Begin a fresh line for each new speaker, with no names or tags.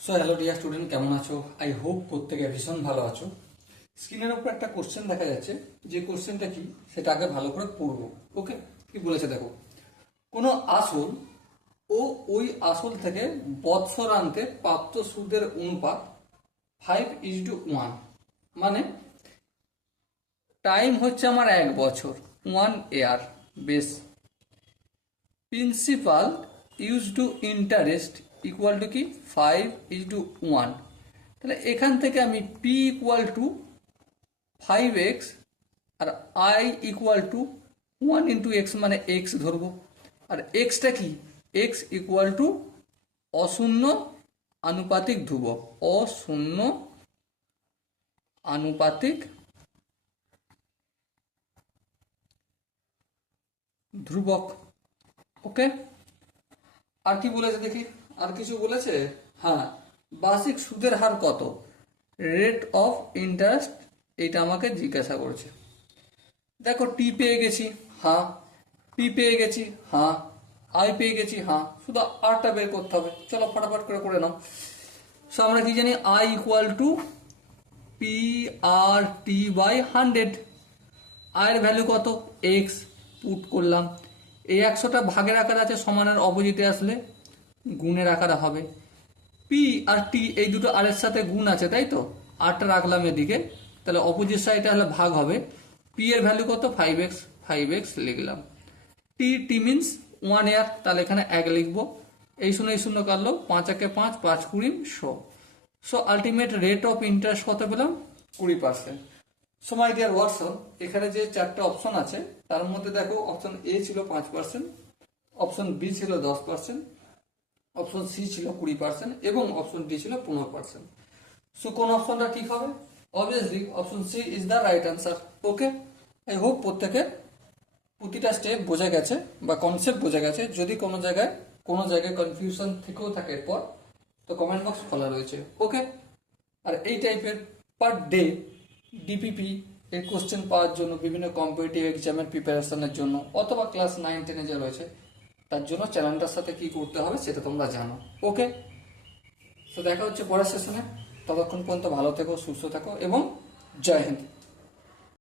So hello dear student কেমন আছো? I hope প্রত্যেকে ভীষণ ভালো আছো। স্ক্রিনের উপর একটা কোশ্চেন দেখা যাচ্ছে। যে কোশ্চেনটা কি, সেটা আগে ভালো করে পড়ব। ওকে কি বলেছে দেখো? কোনো আসল ও ওই আসল থেকে বৎসরান্তে প্রাপ্ত সুদের অনুপাত ফাইভ ইজ টু ওয়ান মানে টাইম হচ্ছে আমার এক বছর। ওয়ান ইয়ার বেশ। Principal is to interest equal to কি? ফাইভ ইজ টু ওয়ান তাহলে এখান থেকে আমি P equal to five x R I equal to one into x মানে এক্স ধরবো। আর এক্সটা কি? এক্স ইকুয়াল টু অশূন্য আনুপাতিক ধ্রুবক। অশূন্য আনুপাতিক ধ্রুবক। ওকে আর কি বলেছে দেখি? আর কিছু বলেছে? হ্যাঁ। বার্ষিক সুদের হার কত? রেট অফ ইন্টারেস্ট এটা আমাকে জিজ্ঞাসা করছে। দেখো টি পেয়ে গেছি হ্যাঁ। পি পেয়ে গেছি হ্যাঁ। আই পেয়ে গেছি হ্যাঁ। শুধু আরটা বের করতে হবে। চলো, ফটাফট করে করে নাও। সো আমরা কি জানি? I equal to P R T by hundred আয়ের ভ্যালু কত? এক্স পুট করলাম। এই একশোটা ভাগের আকারে আছে, সমানের অপোজিটে আসলে গুণের আকারে হবে। পি আর টি এই দুটো আর এর সাথে গুণ আছে, তাই তো? আরটা রাখলাম এদিকে। তাহলে অপোজিট সাইডে হলে ভাগ হবে। পি এর ভ্যালু কত? ফাইভ এক্স ফাইভ এক্স লিখলাম। টি টি মিনস ওয়ান ইয়ার তাহলে এখানে এক লিখব। এই শূন্য এই শূন্য কাটলো। পাঁচ একে পাঁচ পাঁচ কুড়ি show so ultimate rate of interest কত পেলাম? কুড়ি percent so my dear Watson এখানে যে চারটে অপশন আছে, তার মধ্যে দেখো অপশন এ ছিল পাঁচ পার্সেন্ট অপশন বি ছিল দশ পার্সেন্ট অপশন সি ছিল কুড়ি পার্সেন্ট এবং অপশন ডি ছিল পনেরো পার্সেন্ট সো কোন অপশনটা ঠিক হবে? Obviously option C is the right answer okay I hope প্রত্যেকের প্রতিটা স্টেপ বোঝা গেছে বা কনসেপ্ট বোঝা গেছে। যদি কোনো জায়গায় কোনো জায়গায় কনফিউশন থেকেও থাকে এরপর, তো কমেন্ট বক্স খোলা রয়েছে। ওকে আর এই টাইপের পার ডে ডিপিপি এর কোশ্চেন পাওয়ার জন্য, বিভিন্ন কম্পিটিটিভ এক্সামের প্রিপারেশনের জন্য, অথবা ক্লাস নাইন টেনে যে রয়েছে তার জন্য চ্যানেলটার সাথে কি করতে হবে সেটা তোমরা জানো। ওকে তো দেখা হচ্ছে পরের সেশনে ততক্ষণ পর্যন্ত ভালো থেকো, সুস্থ থাকো এবং জয় হিন্দ।